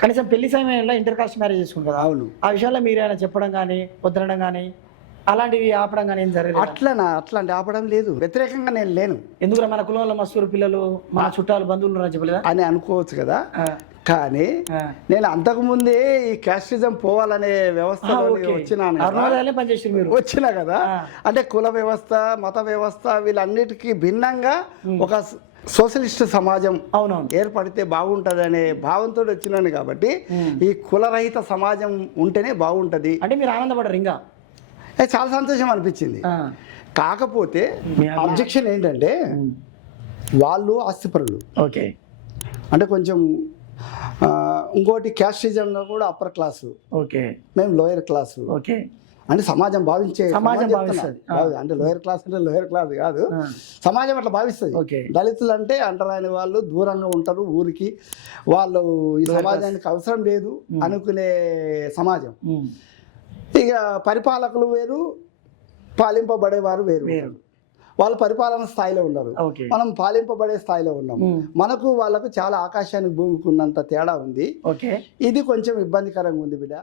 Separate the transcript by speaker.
Speaker 1: కనీసం పెళ్ళి సమయంలో ఇంటర్ కాస్ట్ మ్యారేజ్ చేసుకుంటారు
Speaker 2: అవును.
Speaker 1: ఆ విషయాల్లో మీరు ఏమైనా చెప్పడం కానీ వద్దనడం కానీ? అలాంటివి ఆపడం కానీ ఏం జరగదు
Speaker 2: అట్లనా? అట్లాంటి ఆపడం లేదు. వ్యతిరేకంగా నేను లేను.
Speaker 1: ఎందుకు మన కులంలో మస్తూరు పిల్లలు మన చుట్టాలు బంధువులు చెప్పలేదా?
Speaker 2: అని అనుకోవచ్చు కదా. కానీ. నేను అంతకుముందే ఈ క్యాస్టిజం పోవాలనే
Speaker 1: ఓకే.
Speaker 2: వచ్చినాను వచ్చిన కదా. అంటే కుల వ్యవస్థ మత వ్యవస్థ వీళ్ళన్నిటికీ భిన్నంగా ఒక సోషలిస్ట్ సమాజం
Speaker 1: అవునవును.
Speaker 2: ఏర్పడితే బాగుంటదనే భావంతో వచ్చినాను కాబట్టి ఈ కులరహిత సమాజం ఉంటేనే బాగుంటది.
Speaker 1: అంటే మీరు ఆనందపడరు ఇంకా?
Speaker 2: చాలా సంతోషం అనిపించింది. కాకపోతే? అబ్జెక్షన్ ఏంటంటే వాళ్ళు ఆస్తిపరులు.
Speaker 1: ఓకే.
Speaker 2: అంటే కొంచెం ఇంకోటి క్యాస్టిజంలో కూడా అప్పర్ క్లాసు
Speaker 1: ఓకే.
Speaker 2: మేము లోయర్ క్లాసు
Speaker 1: ఓకే.
Speaker 2: అంటే సమాజం భావించే
Speaker 1: సమాజం. భావిస్తది.
Speaker 2: అంటే లోయర్ క్లాస్ అంటే లోయర్ క్లాస్ కాదు. సమాజం అట్లా భావిస్తుంది. దళితులు అంటే అంటరాని వాళ్ళు దూరంగా ఉంటారు ఊరికి. వాళ్ళు ఈ సమాజానికి అవసరం లేదు అనుకునే సమాజం. ఇక పరిపాలకులు వేరు పాలింపబడేవారు వేరు. వాళ్ళు పరిపాలన స్థాయిలో ఉన్నారు. మనం పాలింపబడే స్థాయిలో ఉన్నాం. మనకు వాళ్ళకు చాలా ఆకాశానికి భూమికి ఉన్నంత తేడా ఉంది. ఇది కొంచెం ఇబ్బందికరంగా ఉంది బిడ్డ.